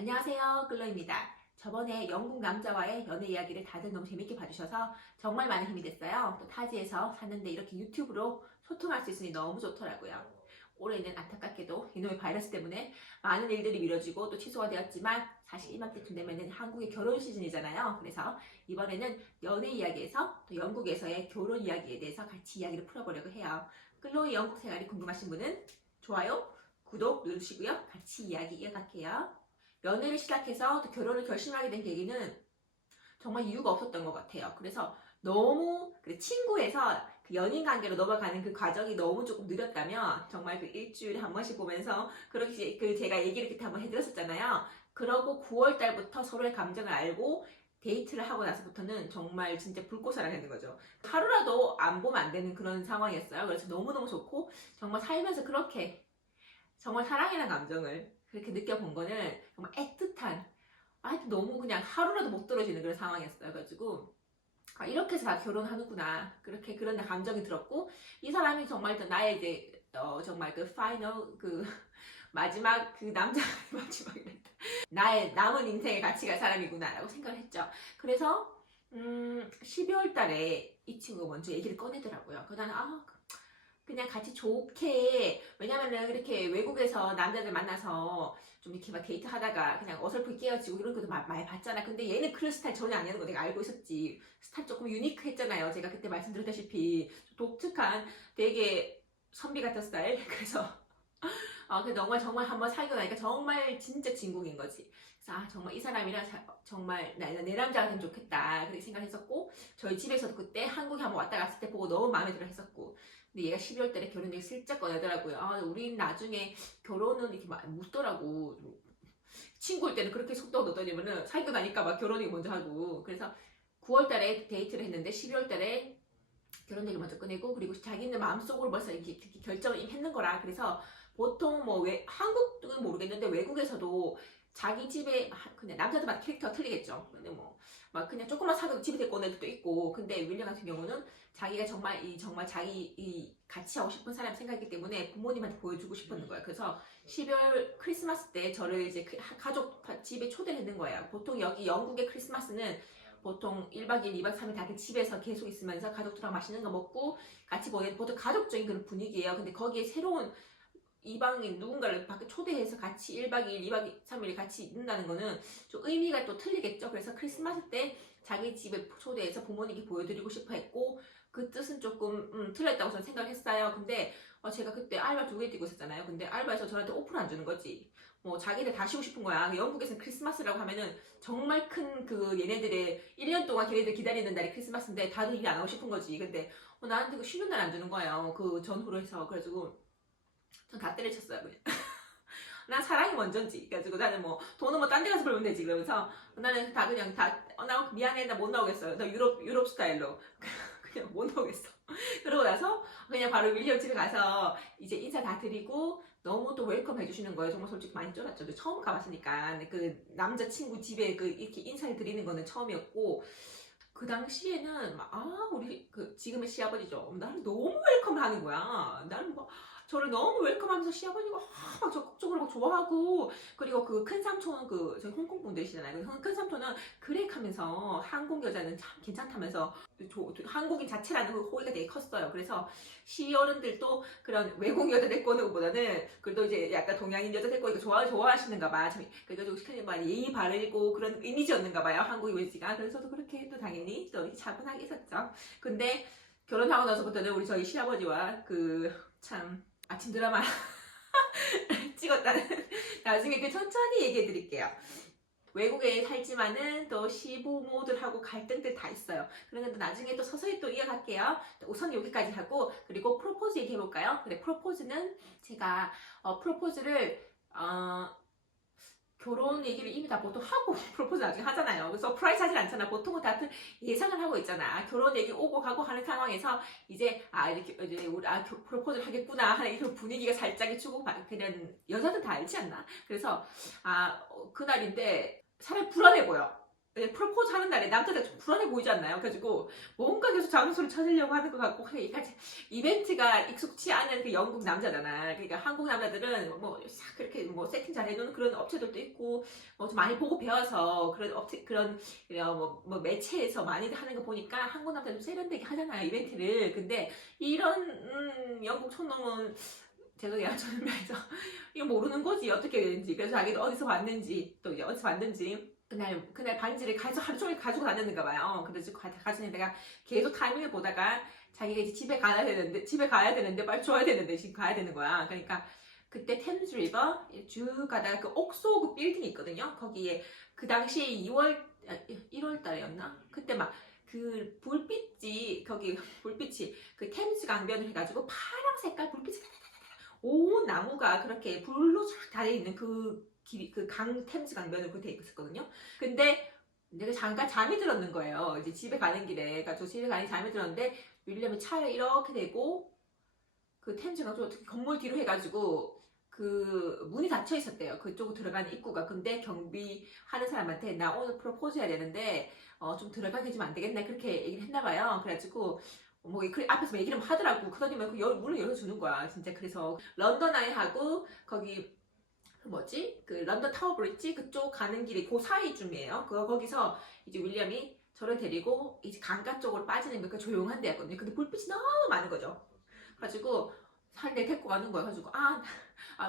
안녕하세요, 클로입니다. 저번에 영국 남자와의 연애 이야기를 다들 너무 재밌게 봐주셔서 정말 많은 힘이 됐어요. 또 타지에서 샀는데 이렇게 유튜브로 소통할 수 있으니 너무 좋더라고요. 올해는 안타깝게도 이놈의 바이러스 때문에 많은 일들이 미뤄지고 또 취소가 되었지만 사실 이맘때쯤 되면은 한국의 결혼 시즌이잖아요. 그래서 이번에는 연애 이야기에서 또 영국에서의 결혼 이야기에 대해서 같이 이야기를 풀어보려고 해요. 클로이 영국 생활이 궁금하신 분은 좋아요, 구독 누르시고요. 같이 이야기 이어갈게요. 연애를 시작해서 또 결혼을 결심하게 된 계기는 정말 이유가 없었던 것 같아요. 그래서 너무 친구에서 그 연인 관계로 넘어가는 그 과정이 너무 조금 느렸다면 정말 그 일주일에 한 번씩 보면서 그렇게 제가 얘기를 그때 한번 해드렸었잖아요. 그러고 9월 달부터 서로의 감정을 알고 데이트를 하고 나서부터는 정말 진짜 불꽃사랑했는 거죠. 하루라도 안 보면 안 되는 그런 상황이었어요. 그래서 너무너무 좋고 정말 살면서 그렇게 정말 사랑이라는 감정을 그렇게 느껴본 거는 정말 애틋한, 너무 그냥 하루라도 못 떨어지는 그런 상황이었어요. 그래가지고 이렇게 해서 다 결혼하는구나, 그렇게 그런 감정이 들었고, 이 사람이 정말 또 나의 이제 정말 그 파이널 그 마지막 그 남자 마지막이랬다, 나의 남은 인생에 같이 갈 사람이구나라고 생각을 했죠. 그래서 12월 달에 이 친구가 먼저 얘기를 꺼내더라고요. 그래서 나는 그냥 같이 좋게, 왜냐면은 이렇게 외국에서 남자들 만나서 좀 이렇게 막 데이트 하다가 그냥 어설프게 깨어지고 이런 것도 많이 봤잖아. 근데 얘는 그런 스타일 전혀 아니라는 거 내가 알고 있었지. 스타일 조금 유니크했잖아요. 제가 그때 말씀드렸다시피 독특한 되게 선비 같은 스타일. 그래서 그 정말 한번 사귀고 나니까 정말 진짜 진국인 거지. 그래서 정말 이 사람이랑 정말 내 남자가 되면 좋겠다 그렇게 생각했었고, 저희 집에서도 그때 한국에 한번 왔다 갔을 때 보고 너무 마음에 들어 했었고, 근데 얘가 12월 달에 결혼 얘기 슬쩍 꺼내더라고요. 우린 나중에 결혼은 이렇게 막 묻더라고. 친구일 때는 그렇게 속도가 높더니면은 사귀고 나니까 막 결혼이 먼저 하고. 그래서 9월 달에 데이트를 했는데 12월 달에 결혼 얘기를 먼저 꺼내고, 그리고 자기는 마음속으로 벌써 이렇게 결정을 이미 했는 거라. 그래서 보통 뭐 한국은 모르겠는데 외국에서도 자기 집에 그냥 남자들마다 캐릭터가 틀리겠죠. 근데 뭐 막 그냥 조금만 사귀고 집에 데리고 온 애들도 있고, 근데 윌리엄 같은 경우는 자기가 정말 자기 같이 하고 싶은 사람 생각이기 때문에 부모님한테 보여주고 싶었는 거예요. 그래서 12월 크리스마스 때 저를 이제 가족 집에 초대를 했는 거예요. 보통 여기 영국의 크리스마스는 보통 1박 2일, 2박 3일 다 그 집에서 계속 있으면서 가족들하고 맛있는 거 먹고 같이 보내는 보통 가족적인 그런 분위기예요. 근데 거기에 새로운 이방인 누군가를 밖에 초대해서 같이 1박 2일, 2박 3일 같이 있는다는 거는 좀 의미가 또 틀리겠죠. 그래서 크리스마스 때 자기 집에 초대해서 부모님께 보여드리고 싶어 했고, 그 뜻은 조금 틀렸다고 저는 생각을 했어요. 근데 제가 그때 알바 2개 뛰고 있었잖아요. 근데 알바에서 저한테 오프를 안 주는 거지. 뭐 자기들 다 쉬고 싶은 거야. 영국에서는 크리스마스라고 하면은 정말 큰 그 얘네들의 1년 동안 걔네들 기다리는 날이 크리스마스인데 다들 일 안 하고 싶은 거지. 근데 나한테 그 쉬는 날 안 주는 거예요. 그 전후로 해서. 그래가지고 전 다 때려쳤어요 그냥. 난 사랑이 먼저인지. 그래가지고 나는 뭐 돈은 뭐 딴 데 가서 벌면 되지. 그러면서 나는 다 그냥 나 미안해, 나 못 나오겠어요. 나 유럽 스타일로 그냥 못 나오겠어. 그러고 나서 그냥 바로 윌리엄 집에 가서 이제 인사 다 드리고, 너무 또 웰컴 해주시는 거예요. 정말 솔직히 많이 쫄았죠. 근데 처음 가봤으니까 그 남자친구 집에 이렇게 인사를 드리는 거는 처음이었고, 그 당시에는 우리 그 지금의 시아버지죠. 나를 너무 웰컴 하는 거야. 나는 뭐 저를 너무 웰컴하면서 시아버지가 막 적극적으로 막 좋아하고, 그리고 그 큰 삼촌은 저희 홍콩 분들이시잖아요. 큰 삼촌은 그렉하면서 한국 여자는 참 괜찮다면서 한국인 자체라는 그 호의가 되게 컸어요. 그래서 시어른들도 그런 외국 여자 데리고 오는 것보다는 그래도 이제 약간 동양인 여자 데리고 오니까 좋아하시는가 봐. 그래가지고 많이 예의 바르고 그런 이미지였는가 봐요, 한국 이미지가. 그래서 저도 그렇게 또 당연히 또 차분하게 있었죠. 근데 결혼하고 나서부터는 우리 저희 시아버지와 참 아침 드라마 찍었다는 나중에 천천히 얘기해 드릴게요. 외국에 살지만은 또 시부모들하고 갈등들 다 있어요. 그러면 나중에 또 서서히 또 이어갈게요. 우선 여기까지 하고, 그리고 프로포즈 얘기해 볼까요? 그래, 프로포즈는 제가 프로포즈를 결혼 얘기를 이미 다 보통 하고 프로포즈 나중에 하잖아요. 그래서 서프라이즈 하진 않잖아. 보통은 다들 예상을 하고 있잖아. 결혼 얘기 오고 가고 하는 상황에서 이제 이렇게 이제 우리 프로포즈를 하겠구나 하는 이런 분위기가 살짝 주고 그냥 여자들 다 알지 않나? 그래서 그날인데 사람이 불안해 보여. 프로포즈 하는 날에 남자들 좀 불안해 보이지 않나요? 그래가지고 뭔가 계속 장소를 찾으려고 하는 것 같고 이벤트가 익숙치 않은 그 영국 남자잖아. 그러니까 한국 남자들은 뭐 싹 그렇게 뭐 세팅 잘 해놓는 그런 업체들도 있고 뭐 좀 많이 보고 배워서 그런 업체 그런 뭐 매체에서 많이들 하는 거 보니까 한국 남자 좀 세련되게 하잖아요 이벤트를. 근데 이런 영국 촌놈은 죄송해요 저는 그래서 이거 모르는 거지 어떻게 되는지. 그래서 자기도 어디서 봤는지 또 이제 어디서 봤는지 그날 반지를 하루 종일 가지고 다녔는가 봐요. 그래서 가지고 내가 계속 타이밍을 보다가 자기가 이제 집에 가야 되는데 빨리 줘야 되는데 지금 가야 되는 거야. 그러니까 그때 템즈 리버 쭉 가다가 그 옥소 그 빌딩이 있거든요. 거기에 그 당시에 1월 달이었나? 그때 막 그 불빛이 거기 불빛이 그 템즈 강변을 해가지고 파랑 색깔 불빛이 온 나무가 그렇게 불로 쫙 달려있는 그 길이 그 템즈 강변으로 그렇게 있었거든요. 근데 내가 잠깐 잠이 들었는 거예요. 이제 집에 가는 길에. 그러니까 저 집에 가는 잠이 들었는데 윌리엄이 차를 이렇게 대고 그 템즈 강변 건물 뒤로 해가지고 그 문이 닫혀 있었대요. 그쪽으로 들어가는 입구가. 근데 경비하는 사람한테 나 오늘 프로포즈 해야 되는데 좀 들어가게 좀 안 되겠나 그렇게 얘기를 했나 봐요. 그래가지고 뭐 앞에서 얘기를 하더라고. 그러더니 문을 열어주는 거야 진짜. 그래서 런던 아이하고 거기 그 뭐지? 그 런던 타워 브릿지 그쪽 가는 길이 그 사이쯤이에요. 거기서 이제 윌리엄이 저를 데리고 이제 강가 쪽으로 빠지는 그 조용한 데였거든요. 근데 불빛이 너무 많은 거죠. 가지고 살내 데리고 가는 거야. 가지고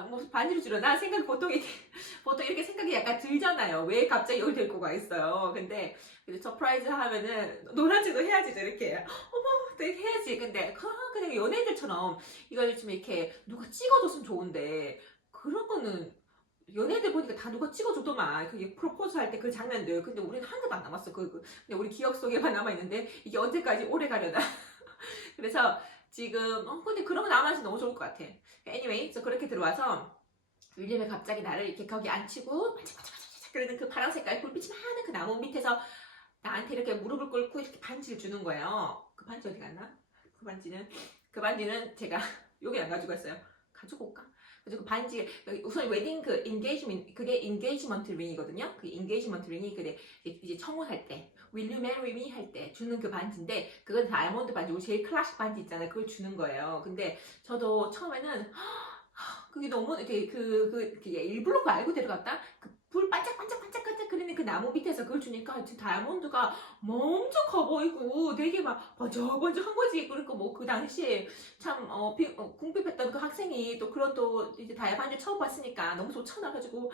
뭐 반지를 주려 나 생각 보통 이렇게 생각이 약간 들잖아요. 왜 갑자기 여기 데리고 가 있어요. 근데 서프라이즈 하면은 노란색도 해야지 이렇게 어머 또 이렇게 해야지. 근데 그냥 연예인들처럼 이걸 좀 이렇게 누가 찍어줬으면 좋은데 그런 거는 연예인들 보니까 다 누가 찍어주더만. 그게 프로포즈 할 때 그 장면들. 근데 우리는 한 개도 안 남았어. 근데 우리 기억 속에만 남아있는데 이게 언제까지 오래 가려나. 그래서 지금 근데 그런 거 남아서 너무 좋을 것 같아. anyway 그래서 그렇게 들어와서 윌리엄이 갑자기 나를 이렇게 거기 앉히고 반짝반짝반짝 그러는 그 파란 색깔 불빛이 많은 그 나무 밑에서 나한테 이렇게 무릎을 꿇고 이렇게 반지를 주는 거예요. 그 반지 어디 갔나? 그 반지는 제가 여기 안 가지고 왔어요. 가지고 올까? 그래서 그 반지 우선 웨딩 그 인게이지먼트 그게 인게이지먼트 링이거든요. 그 인게이지먼트 링이 그래 이제 청혼할 때 Will you marry me 할 때 주는 그 반지인데 그건 다이아몬드 반지. 우리 제일 클래식 반지 있잖아요. 그걸 주는 거예요. 근데 저도 처음에는 그게 너무 이렇게 일부러 그거 알고 데려갔다. 그 불 반짝반짝반짝반짝 그리는 그 나무 밑에서 그걸 주니까 다이아몬드가 엄청 커 보이고 되게 막 번쩍번쩍한 거지. 그러니까 뭐 그 당시에 참 궁핍했던 그 학생이 또 그런 또 이제 다이아반지 처음 봤으니까 너무 좋잖아. 가지고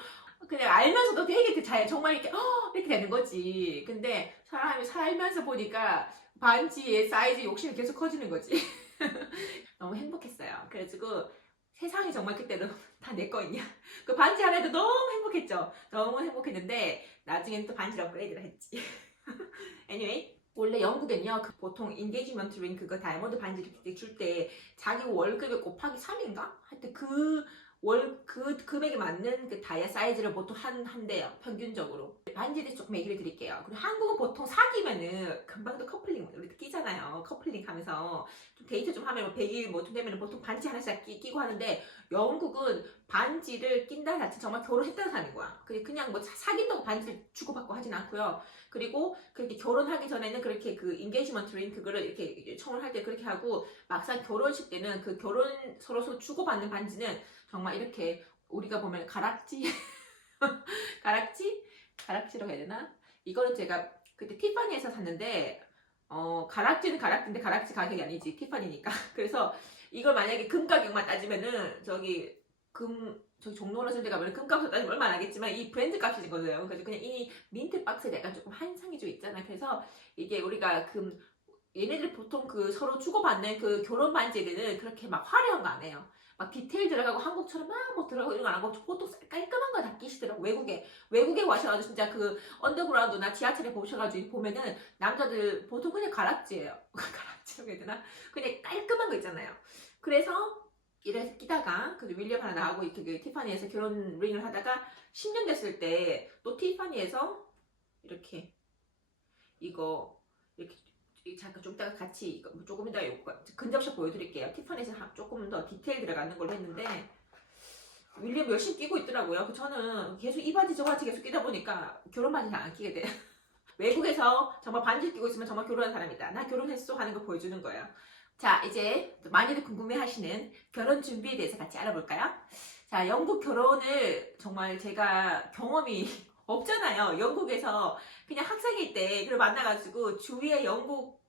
그냥 알면서도 되게 정말 이렇게 이렇게 되는 거지. 근데 사람이 살면서 보니까 반지의 사이즈 욕심이 계속 커지는 거지. 너무 행복했어요. 그래가지고 세상이 정말 그때는 다 내 거였냐? 그 반지 하나도 너무 행복했죠. 너무 행복했는데 나중에는 또 반지를 업그레이드를 했지. anyway 원래 영국은요 보통 인게이지먼트 링 그거 다이아몬드 반지 이렇게 줄 때 자기 월급에 곱하기 3인가? 하여튼 그 금액에 맞는 그 다이아 사이즈를 보통 한대요. 평균적으로. 반지에 대해서 조금 얘기를 드릴게요. 그리고 한국은 보통 사귀면은 금방도 커플링 우리 끼잖아요. 커플링 하면서 좀 데이트 좀 하면 100일 뭐 좀 되면 보통 반지 하나씩 끼고 하는데 영국은 반지를 낀다는 자체 정말 결혼했다는 사람인 거야. 그냥 뭐 사귄다고 반지를 주고받고 하진 않고요. 그리고 그렇게 결혼하기 전에는 그렇게 그 인게이지먼트 링 그거를 이렇게 청을 할 때 그렇게 하고 막상 결혼식 때는 그 결혼 서로 주고받는 반지는 정말 이렇게 우리가 보면 가락지 가락지라고 해야 되나? 이거는 제가 그때 티파니에서 샀는데 가락지는 가락지인데 가락지 가격이 아니지 티파니니까. 그래서 이걸 만약에 금 가격만 따지면은 저기 종로나 저런 데 가면 금값으로 따지면 얼마 안 하겠지만 이 브랜드 값이 거예요. 그래서 그냥 이 민트 박스에 약간 조금 한상이 좀 있잖아. 그래서 이게 우리가 얘네들 보통 그 서로 주고받는 그 결혼 반지는 그렇게 막 화려한 거 안 해요. 막 디테일 들어가고 한국처럼 막 뭐 들어가고 이런 거 안 하고 보통 깔끔한 거 다 끼시더라고. 외국에 와셔가지고 진짜 그 언더그라운드나 지하철에 보셔가지고 보면은 남자들 보통 그냥 가락지예요. 가락지라고 해야 되나? 그냥 깔끔한 거 있잖아요. 그래서 이래서 끼다가 그 윌리엄 하나 나하고 이렇게 그 티파니에서 결혼 링을 하다가 10년 됐을 때 또 티파니에서 이렇게 이거 이렇게 잠깐 좀 이따가 같이 이거 조금 이따 근접샷 보여드릴게요. 티파니에서 조금 더 디테일 들어가는 걸로 했는데 윌리엄 열심히 끼고 있더라고요. 저는 계속 이 바지 저 바지 계속 끼다 보니까 결혼 바지 잘 안 끼게 돼. 외국에서 정말 반지 끼고 있으면 정말 결혼한 사람이다. 나 결혼했어 하는 걸 보여주는 거예요. 자, 이제 많이들 궁금해하시는 결혼 준비에 대해서 같이 알아볼까요? 자, 영국 결혼을 정말 제가 경험이 없잖아요. 영국에서 그냥 학생일 때 그걸 만나가지고 주위에 영국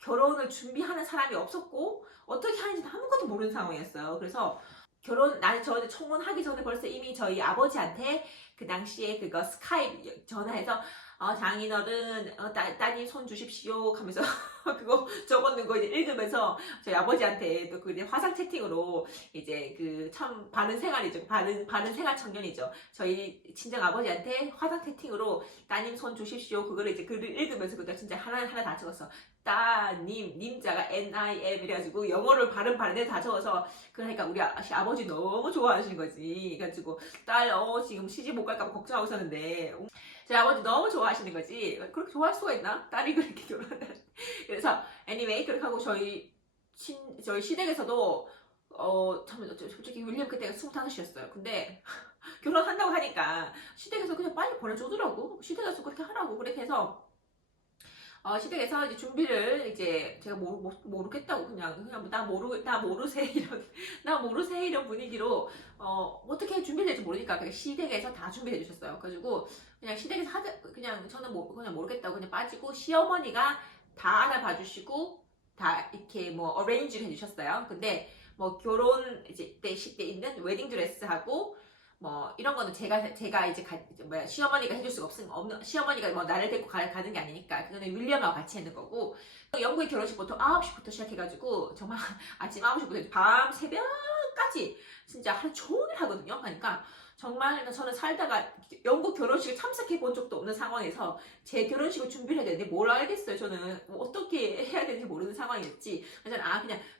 결혼을 준비하는 사람이 없었고 어떻게 하는지 아무것도 모르는 상황이었어요. 그래서 저는 청혼하기 전에 벌써 이미 저희 아버지한테 그 당시에 그거 스카이프 전화해서 장인어른 따님 손 주십시오 하면서 그거 적었는 거 이제 읽으면서 저희 아버지한테 또 그 화상 채팅으로 이제 그 참 바른 생활이죠. 바른 생활 청년이죠. 저희 친정 아버지한테 화상 채팅으로 따님 손 주십시오. 그거를 이제 글을 읽으면서 그거 진짜 하나 다 적었어. 따님, 님자가 NIM 이래가지고 영어를 발음에 다 적어서 그러니까 우리 아버지 너무 좋아하시는 거지. 그래가지고 딸 지금 시집 못 갈까 봐 걱정하고 있었는데 저희 아버지 너무 좋아하시는 거지. 그렇게 좋아할 수가 있나? 딸이 그렇게 결혼을. 그래서 anyway 그렇게 하고 저희 시댁에서도 참 솔직히 윌리엄 그때가 25이었어요. 근데 결혼한다고 하니까 시댁에서 그냥 빨리 보내주더라고. 시댁에서 그렇게 하라고 그렇게 해서 시댁에서 이제 준비를 이제 제가 모르겠다고 그냥 나 모르세 이런 분위기로 어떻게 준비될지 모르니까 그냥 시댁에서 다 준비해 주셨어요. 그래가지고 그냥 시댁에서 그냥 저는 그냥 모르겠다고 그냥 빠지고 시어머니가 다 알아봐 주시고 다 이렇게 뭐 어레인지를 해주셨어요. 근데 뭐 결혼 이제 때 있는 웨딩 드레스하고 뭐 이런 거는 제가 이제 시어머니가 해줄 수가 없는 시어머니가 뭐 나를 데리고 가는 게 아니니까 그거는 윌리엄하고 같이 하는 거고 영국의 결혼식 보통 9시부터 시작해가지고 정말 아침 9시부터 밤 새벽까지 진짜 하루 종일 하거든요. 그러니까 정말 저는 살다가 영국 결혼식을 참석해 본 적도 없는 상황에서 제 결혼식을 준비를 해야 되는데 뭘 알겠어요. 저는 뭐 어떻게 해야 되는지 모르는 상황이었지. 그래서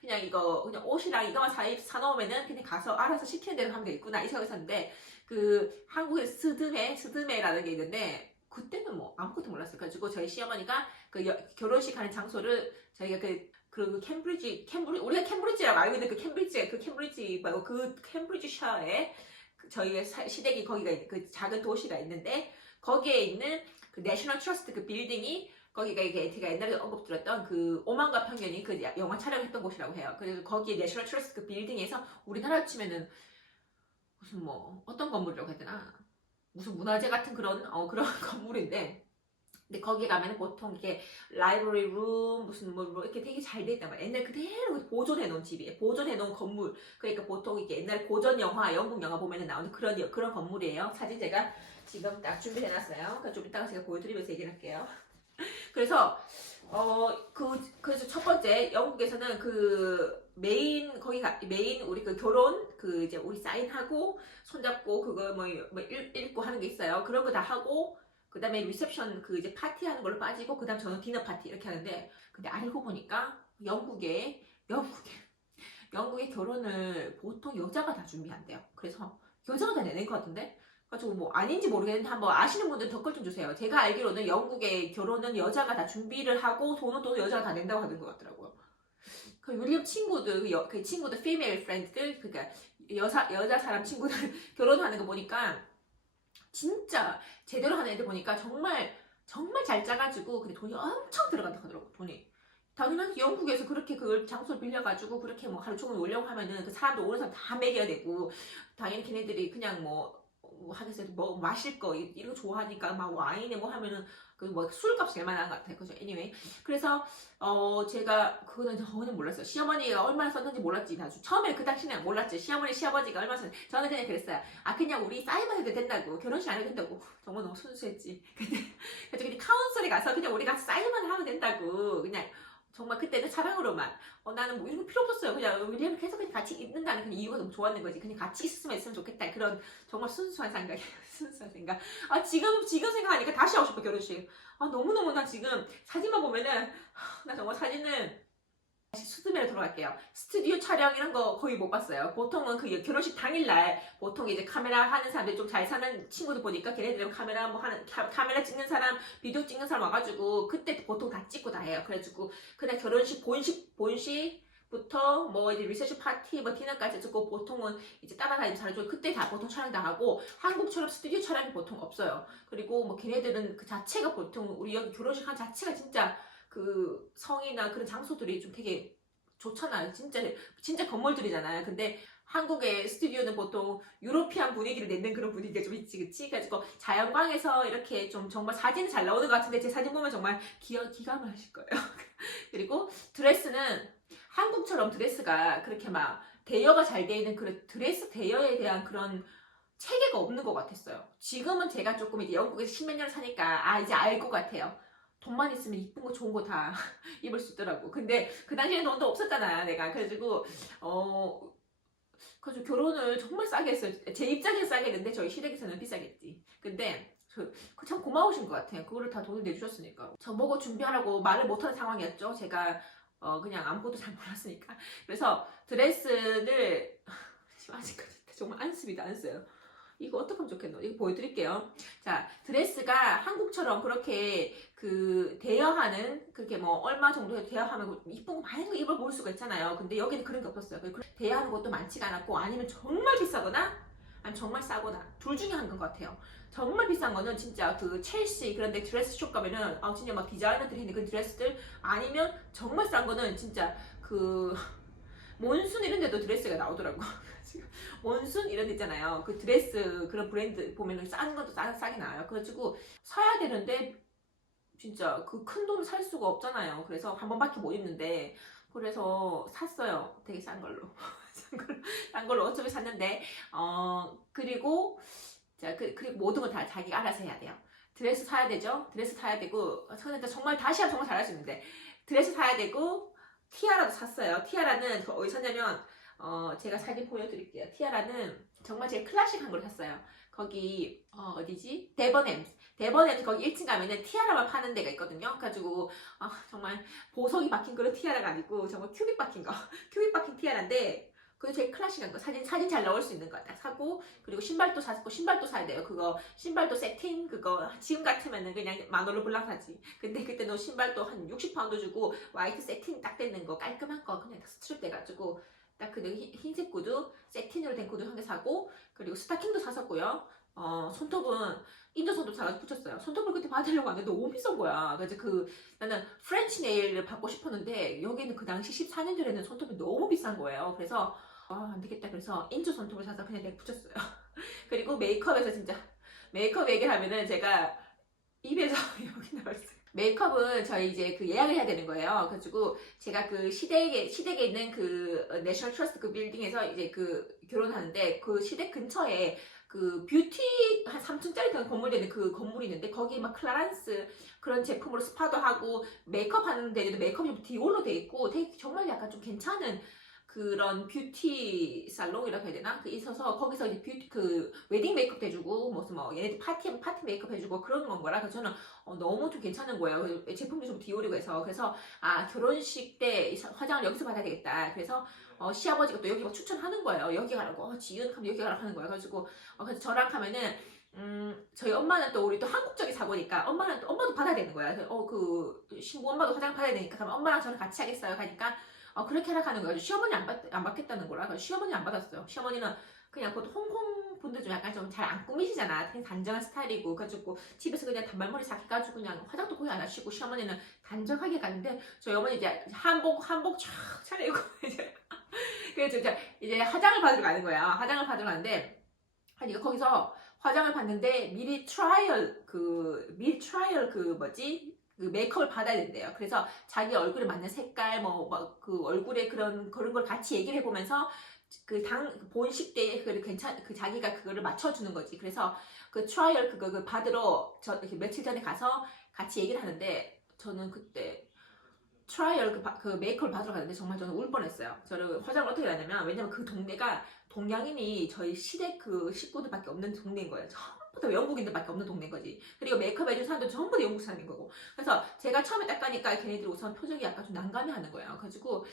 그냥 이거 그냥 옷이랑 이거만 사놓으면은 그냥 가서 알아서 시키는 대로 하면 되겠구나 이 생각했었는데 그 한국에 스드메라는 게 있는데 그때는 뭐 아무것도 몰랐어요. 그래가지고 저희 시어머니가 그 결혼식 하는 장소를 저희가 우리가 캠브리지라고 알고 있는 캠브리지 말고 그 캠브리지샤에 저희의 시댁이 거기가 그 작은 도시가 있는데 거기에 있는 그 내셔널 트러스트 그 빌딩이 거기가 이게 제가 옛날에 언급 들었던 그 오만과 편견이 그 영화 촬영했던 곳이라고 해요. 그래서 거기에 내셔널 트러스트 그 빌딩에서 우리나라 치면은 무슨 뭐 어떤 건물이라고 해야 되나 무슨 문화재 같은 그런 건물인데 근데 거기 가면 보통 이게 라이브러리 룸 무슨 뭐 이렇게 되게 잘 돼 있단 말이야. 옛날 그대로 보존해 놓은 집이에요. 보존해 놓은 건물. 그러니까 보통 이게 옛날 고전 영화, 영국 영화 보면은 나오는 그런 건물이에요. 사진 제가 지금 딱 준비해 놨어요. 그러니까 좀 이따가 제가 보여드리면서 얘기를 할게요. 그래서 그래서 첫 번째 영국에서는 그 메인 우리 그 결혼 그 이제 우리 사인하고 손잡고 그거 뭐 읽고 하는 게 있어요. 그런 거 다 하고 그 다음에 리셉션 그 이제 파티하는 걸로 빠지고 그 다음 저는 디너 파티 이렇게 하는데 근데 알고 보니까 영국의 결혼을 보통 여자가 다 준비한대요. 그래서 여자가 다 내는 것 같은데 그래가지고 뭐 아닌지 모르겠는데 한번 아시는 분들 댓글 좀 주세요. 제가 알기로는 영국의 결혼은 여자가 다 준비를 하고 돈은 또 여자가 다 낸다고 하는 것 같더라고요. 그 윌리엄 친구들 그 친구들 female friend들 그러니까 여자 사람 친구들 결혼하는 거 보니까 진짜 제대로 하는 애들 보니까 정말 잘 짜가지고 근데 돈이 엄청 들어간다 하더라고. 돈이 당연하지. 영국에서 그렇게 그 장소를 빌려가지고 그렇게 뭐 하루 종일 놀려고 하면은 그 사람들 오는 사람 다 먹여야 되고 당연히 걔네들이 그냥 뭐 하겠어요. 뭐 마실 거 이런 거 좋아하니까 막 와인에 뭐 하면은 그 뭐 술값이 얼마나 나는 것 같아요. 그죠? anyway 그래서 제가 그거는 전혀 몰랐어요. 시어머니가 얼마나 썼는지 몰랐지. 처음에 그 당시는 몰랐죠. 시아버지가 얼마나 썼는지. 저는 그냥 그랬어요. 그냥 우리 사인만 해도 된다고. 결혼식 안 해도 된다고. 정말 너무 순수했지. 근데 그냥 카운슬에 가서 그냥 우리가 사인만 하면 된다고. 그냥 정말 그때는 사랑으로만 나는 뭐 이런 거 필요 없었어요. 그냥 윌리엄이 계속 그냥 같이 있는다는 그 이유가 너무 좋았는 거지. 그냥 같이 있으면 좋겠다. 그런 정말 순수한 생각이에요. 순수한 생각. 지금 생각하니까 다시 하고 싶어 결혼식. 너무너무 나 지금 사진만 보면은 나 정말 사진은 다시 스튜디오로 돌아갈게요. 스튜디오 촬영 이런 거 거의 못 봤어요. 보통은 그 결혼식 당일날 보통 이제 카메라 하는 사람들 좀 잘 사는 친구들 보니까 걔네들은 카메라 카메라 찍는 사람, 비디오 찍는 사람 와가지고 그때 보통 다 찍고 다 해요. 그래가지고 그냥 결혼식 본식 부터 뭐 이제 리셉션 파티 뭐 디너까지 듣고 보통은 이제 따라다니면서 잘해줘. 그때 다 보통 촬영 다 하고 한국처럼 스튜디오 촬영이 보통 없어요. 그리고 뭐 걔네들은 그 자체가 보통 우리 여기 결혼식 한 자체가 진짜 그 성이나 그런 장소들이 좀 되게 좋잖아요. 진짜 건물들이잖아요. 근데 한국의 스튜디오는 보통 유로피안 분위기를 내는 그런 분위기가 좀 있지, 그치? 그래서 자연광에서 이렇게 좀 정말 사진이 잘 나오는 것 같은데 제 사진 보면 정말 기가 막히실 거예요. 그리고 드레스는 한국처럼 드레스가 그렇게 막 대여가 잘 돼 있는 그런 드레스 대여에 대한 그런 체계가 없는 것 같았어요. 지금은 제가 조금 이제 영국에서 십몇 년을 사니까 이제 알 것 같아요. 돈만 있으면 이쁜 거 좋은 거 다 입을 수 있더라고. 근데 그 당시에는 돈도 없었잖아, 내가. 그래서 결혼을 정말 싸게 했어요. 제 입장에서 싸게 했는데 저희 시댁에서는 비싸겠지. 근데 참 고마우신 것 같아요. 그거를 다 돈을 내주셨으니까. 저보고 준비하라고 말을 못하는 상황이었죠. 제가 그냥 아무것도 잘 몰랐으니까. 그래서 드레스를 아직까지 정말 안 씁니다. 안 써요. 이거 어떻게 하면 좋겠노? 이거 보여드릴게요. 자, 드레스가 한국처럼 그렇게 대여하는, 그렇게 뭐 얼마 정도 대여하면 이쁜 거 많은 거 입어볼 수가 있잖아요. 근데 여기는 그런 게 없었어요. 대여하는 것도 많지가 않았고, 아니면 정말 비싸거나, 아니면 정말 싸거나, 둘 중에 한 것 같아요. 정말 비싼 거는 진짜 그 첼시 그런데 드레스숍 가면은 진짜 막 디자이너들이 있는 그 드레스들, 아니면 정말 싼 거는 진짜 몬순 이런 데도 드레스가 나오더라고. 몬순 이런 데 있잖아요. 그 드레스 그런 브랜드 보면은 싼 것도 싸게 나와요. 그래가지고 사야 되는데 진짜 그 큰 돈 살 수가 없잖아요. 그래서 한 번밖에 못 입는데 그래서 샀어요. 되게 싼 걸로. 싼 걸로 어차피 샀는데 그리고 그리고 모든 걸 다 자기가 알아서 해야 돼요. 드레스 사야 되죠. 드레스 사야 되고 정말 다시 하면 정말 잘할 수 있는데 드레스 사야 되고 티아라도 샀어요. 티아라는 어디 샀냐면 제가 사진 보여드릴게요. 티아라는 정말 제일 클래식한 걸 샀어요. 거기 어디지? 데버햄스 거기 1층 가면은 티아라만 파는 데가 있거든요. 그래가지고 정말 보석이 박힌 그런 티아라가 아니고 정말 큐빅 박힌 거 큐빅 박힌 티아라인데 그게 제일 클래식한 거. 사진 잘 넣을 수 있는 거 딱 사고, 그리고 신발도 샀고, 신발도 사야 돼요. 그거 신발도 세팅 그거 지금 같으면은 그냥 $10,000 블랑 사지. 근데 그때는 신발도 한 60파운드 주고 화이트 세팅 딱 되는 거 깔끔한 거 그냥 스트립 돼가지고 딱 그 흰색 구두 세팅으로 된 구두 한 개 사고, 그리고 스타킹도 샀었고요. 손톱은 인조 손톱 사가지고 붙였어요. 손톱을 그때 받으려고 하는데 너무 비싼 거야. 그래서 나는 프렌치 네일을 받고 싶었는데 여기는 그 당시 14년 전에는 손톱이 너무 비싼 거예요. 그래서 안 되겠다. 그래서 인조 손톱을 사서 그냥 내가 붙였어요. 그리고 메이크업에서 진짜 메이크업 얘기하면은 제가 입에서 여기 나왔어요. 메이크업은 저희 이제 예약을 해야 되는 거예요. 그래가지고 제가 시댁에 있는 내셔널 트러스트 그 빌딩에서 이제 결혼하는데 그 시댁 근처에 뷰티 한 3층짜리 그런 건물이 있는데 그 건물이 있는데 거기 막 클라란스 그런 제품으로 스파도 하고 메이크업 하는 데도 메이크업이 좀 디올로 돼 있고 되게 정말 약간 좀 괜찮은 그런 뷰티 살롱이라고 해야 되나? 있어서 거기서 이제 웨딩 메이크업 해주고 무슨 얘네들 파티 메이크업 해주고 그런 건 거라. 그래서 저는 너무 좀 괜찮은 거예요. 제품도 좀 디올이고 해서. 그래서 결혼식 때 화장을 여기서 받아야 되겠다. 그래서 시아버지가 또 여기 막 추천하는 거예요. 여기 가라고. 지은 하면 여기 가라고 하는 거예요. 그래서 저랑 하면은 저희 엄마는 또 우리 또 한국적인 사고니까 엄마도 받아야 되는 거야. 신부 엄마도 화장 받아야 되니까 그럼 엄마랑 저는 같이 하겠어요. 가니까 그렇게 하라고 하는 거예요. 시어머니 안 받겠다는 거라. 시어머니 안 받았어요. 시어머니는 그냥 보통 홍콩 분들 좀 약간 좀 잘 안 꾸미시잖아. 되게 단정한 스타일이고. 그래가지고 집에서 그냥 단발머리 싹 해가지고 그냥 화장도 거의 안 하시고 시어머니는 단정하게 가는데 저희 어머니 이제 한복 쫙 차리고 이제 그래서 이제 화장을 받으러 가는 거야. 화장을 받으러 가는데 거기서 화장을 받는데 미리 트라이얼 메이크업을 받아야 된대요. 그래서 자기 얼굴에 맞는 색깔, 얼굴에 그런 걸 같이 얘기를 해보면서 본식 때에 자기가 그거를 맞춰주는 거지. 그래서 트라이얼 그거 받으러 며칠 전에 가서 같이 얘기를 하는데 저는 그때 트라이얼 메이크업을 받으러 갔는데 정말 저는 울 뻔했어요. 저를 화장을 어떻게 하냐면 왜냐면 그 동네가 동양인이 저희 시댁 식구들밖에 없는 동네인 거예요. 전부 다 영국인들밖에 없는 동네인 거지. 그리고 메이크업 해준 사람도 전부 다 영국 사람인 거고. 그래서 제가 처음에 딱 가니까 걔네들이 우선 표정이 약간 좀 난감해 하는 거예요. 그래가지고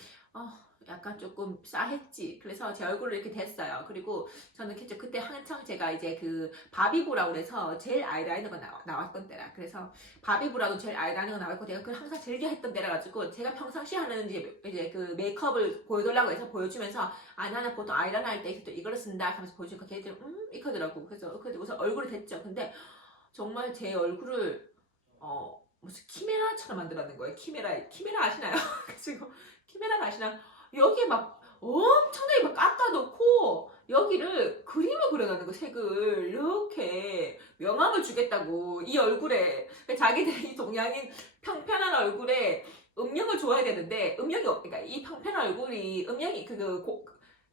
약간 조금 싸했지. 그래서 제 얼굴로 이렇게 됐어요. 그리고 저는 그때 한창 제가 이제 그 바비브라고 그래서 젤 아이라이너가 나왔던 때라. 그래서 바비브라도 젤 아이라이너가 나왔고 내가 그걸 항상 즐겨 했던 때라 가지고 제가 평상시에 하는 이제 그 메이크업을 보여달라고 해서 보여주면서 나는 보통 아이라이너 할 때 또 이거를 쓴다 하면서 보여주니까 걔들 이러더라고. 그래서 우선 얼굴이 됐죠. 근데 정말 제 얼굴을 무슨 키메라처럼 만들었는 거예요. 키메라 아시나요? 그래서 키메라 아시나? 여기 막 엄청나게 막 깎아놓고 여기를 그림을 그려놓는 거 색을 이렇게 명암을 주겠다고 이 얼굴에 자기들이 이 동양인 평편한 얼굴에 음영을 줘야 되는데 그러니까 이 평편한 얼굴이 음영이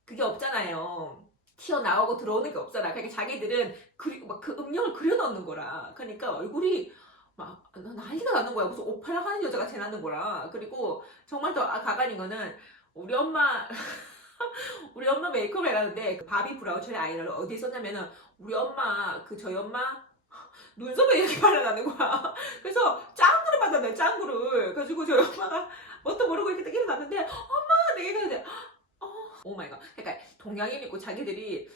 그게 없잖아요. 튀어나오고 들어오는 게 없잖아. 그러니까 자기들은 그 음영을 그려넣는 거라. 그러니까 얼굴이 막 난리가 나는 거야. 무슨 오페라 하는 여자가 재나는 거라. 그리고 정말 더 가관인 거는 우리 엄마 우리 엄마 메이크업 해라는데 그 바비 브라운 젤 아이라이너 어디에 썼냐면은 저희 엄마 눈썹에 이렇게 발라놨는 거야. 그래서 짱구를 받았네, 짱구를. 그래가지고 저희 엄마가 뭣도 모르고 이렇게 딱 일어났는데 엄마 내가 이러는데 오 마이 갓. 그러니까 동양인이고 자기들이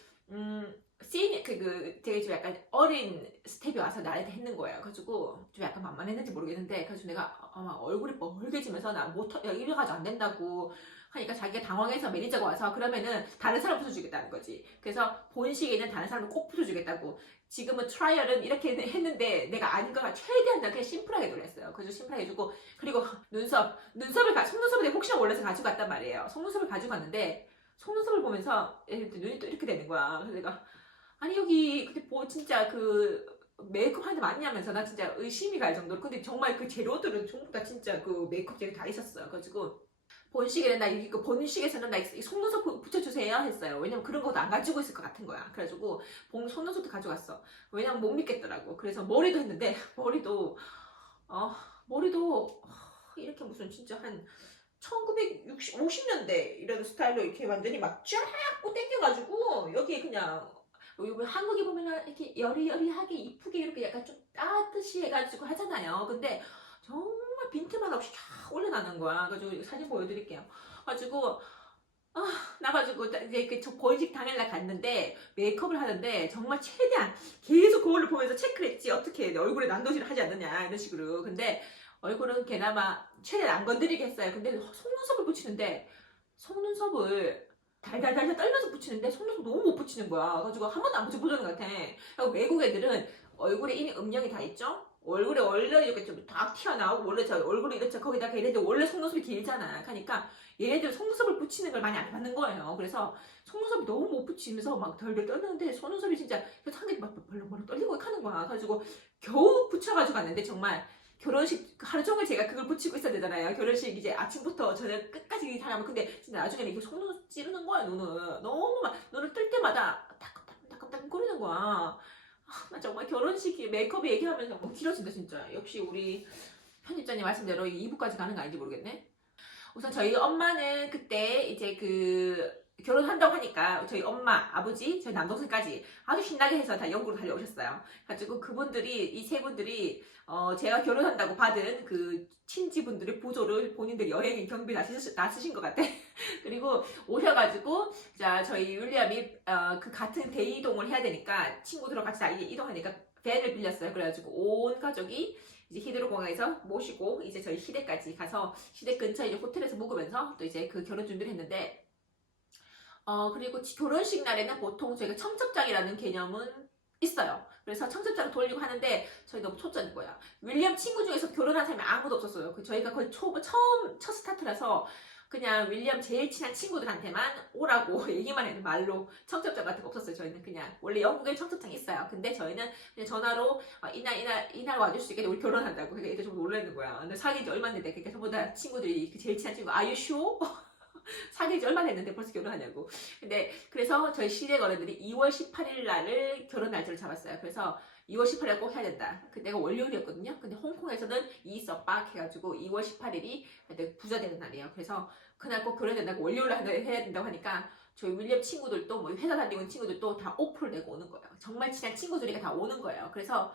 되게 좀 약간 어린 스텝이 와서 나한테 했는 거예요. 그래가지고 좀 약간 만만했는지 모르겠는데 그래서 내가 막 얼굴이 뻘개지면서 나 이래가지고 안 된다고 하니까 자기가 당황해서 매니저가 와서 그러면은 다른 사람 붙여주겠다는 거지. 그래서 본식에는 다른 사람을 꼭 붙여주겠다고. 지금은 트라이얼은 이렇게 했는데 내가 아닌 거가 최대한 그냥 심플하게 놀랬어요. 그래서 심플하게 해주고 그리고 속눈썹을 내가 혹시나 몰라서 가지고 갔단 말이에요. 속눈썹을 가지고 갔는데 속눈썹을 보면서 눈이 또 이렇게 되는 거야. 그래서 내가 아니 여기 근데 진짜 그 메이크업 하는데 맞냐면서 나 진짜 의심이 갈 정도로. 근데 정말 그 재료들은 전부 다 진짜 그 메이크업 재료 다 있었어요. 그래가지고 본식에서는 나 이 속눈썹 붙여주세요 했어요. 왜냐면 그런 것도 안 가지고 있을 것 같은 거야. 그래가지고 속눈썹도 가져갔어. 왜냐면 못 믿겠더라고. 그래서 머리도 했는데 머리도 이렇게 무슨 진짜 한 1950년대 이런 스타일로 이렇게 완전히 막 쫙 땡겨가지고 여기에 그냥 한국에 보면은 이렇게 여리여리하게 이쁘게 이렇게 약간 좀 따뜻이 해가지고 하잖아요. 근데 정말 빈틈만 없이 쫙 올려놨는 거야. 그래가지고 사진 보여드릴게요. 가지고 나가지고 이제 저 본식 당일날 갔는데 메이크업을 하는데 정말 최대한 계속 거울을 보면서 체크를 했지. 어떻게 내 얼굴에 난도질을 하지 않느냐 이런 식으로. 근데 얼굴은 그나마 최대한 안 건드리게 했어요. 근데 속눈썹을 붙이는데 속눈썹을 달달달 떨면서 붙이는데 속눈썹 너무 못 붙이는 거야. 그래가지고 한 번도 안 붙여보는 것 같아. 그리고 외국 애들은 얼굴에 이미 음영이 다 있죠? 얼굴에 원래 이렇게 좀 딱 튀어나오고 원래 저 얼굴이 이렇게 거기다가 얘네들 원래 속눈썹이 길잖아. 그러니까 얘네들 속눈썹을 붙이는 걸 많이 안 받는 거예요. 그래서 속눈썹이 너무 못 붙이면서 막 덜덜 떨는데 속눈썹이 진짜 한 개 막 벌렁벌렁 떨리고 하는 거야. 그래가지고 겨우 붙여가지고 갔는데 정말 결혼식 하루 종일 제가 그걸 붙이고 있어야 되잖아요. 결혼식 이제 아침부터 저녁 끝까지 사람은. 근데 진짜 나중에는 이게 속눈썹 찌르는 거야. 눈을 너무 막 눈을 뜰 때마다 따끔따끔 거리는 거야. 나 정말 결혼식 메이크업 얘기하면서 너무 길어진다 진짜. 역시 우리 편집자님 말씀대로 2부까지 가는 거 아닌지 모르겠네. 우선 저희 엄마는 그때 이제 결혼한다고 하니까 저희 엄마, 아버지, 저희 남동생까지 아주 신나게 해서 다 영국으로 달려오셨어요. 가지고 이 세 분들이 제가 결혼한다고 받은 그 친지분들의 보조를 본인들 여행 경비 다 쓰신 것 같아. 그리고 오셔가지고 자 저희 윌리엄이 그 같은 대이동을 해야 되니까 친구들하고 같이 다 이동하니까 밴을 빌렸어요. 그래가지고 온 가족이 이제 히드로 공항에서 모시고 이제 저희 시댁까지 가서 시댁 근처에 이제 호텔에서 묵으면서 또 이제 그 결혼 준비를 했는데 그리고 결혼식 날에는 보통 저희가 청첩장이라는 개념은 있어요. 그래서 청첩장 돌리고 하는데 저희 너무 초짜인 거야. 윌리엄 친구 중에서 결혼한 사람이 아무도 없었어요. 저희가 거의 첫 스타트라서 그냥 윌리엄 제일 친한 친구들한테만 오라고 얘기만 했는 말로 청첩장 같은 거 없었어요. 저희는 그냥 원래 영국에 청첩장이 있어요. 근데 저희는 그냥 전화로 이날 와줄 수 있게 우리 결혼한다고. 그러니까 애들 좀 놀라는 거야. 근데 사귄 지 얼마 됐는데 그러니까 전부 다 친구들이 제일 친한 친구 Are you sure? 사귄 지 얼마 됐는데 벌써 결혼하냐고. 근데 그래서 저희 시댁 어른들이 2월 18일 날을 결혼 날짜를 잡았어요. 그래서 2월 18일 꼭 해야 된다. 그때가 월요일이었거든요. 근데 홍콩에서는 이서빡 해가지고 2월 18일이 부자 되는 날이에요. 그래서 그날 꼭 결혼해야 된다고 월요일 날 해야 된다고 하니까 저희 윌리엄 친구들도 뭐 회사 다니고 있는 친구들도 다 오프를 내고 오는 거예요. 정말 친한 친구들이니까 다 오는 거예요. 그래서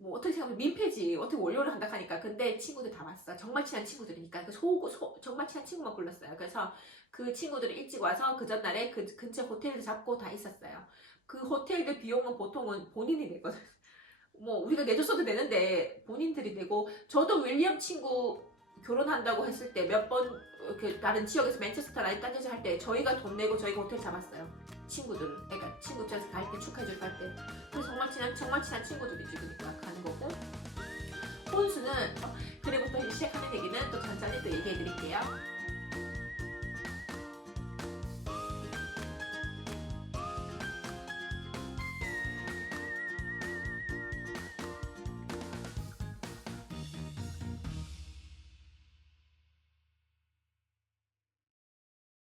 뭐 어떻게 생각하면 민폐지. 어떻게 월요일을 한다 하니까. 근데 친구들 다 왔어. 정말 친한 친구들이니까. 정말 친한 친구만 불렀어요. 그래서 그 친구들이 일찍 와서 그 전날에 그 근처 호텔을 잡고 다 있었어요. 그 호텔들 비용은 보통은 본인이 내거든. 뭐 우리가 내줬어도 되는데 본인들이 내고, 저도 윌리엄 친구 결혼한다고 했을 때 몇 번 이렇게 다른 지역에서 맨체스터나 딴 데서 할 때 저희가 돈 내고 저희가 호텔 잡았어요. 친구들, 그러니까 친구 입장에서 갈 때 축하해줄 갈 때. 그래서 정말 친한 친구들이지. 그러니까 가는 거고. 혼수는 그래부터 시작하는 얘기는 또 천천히 또 얘기해 드릴게요.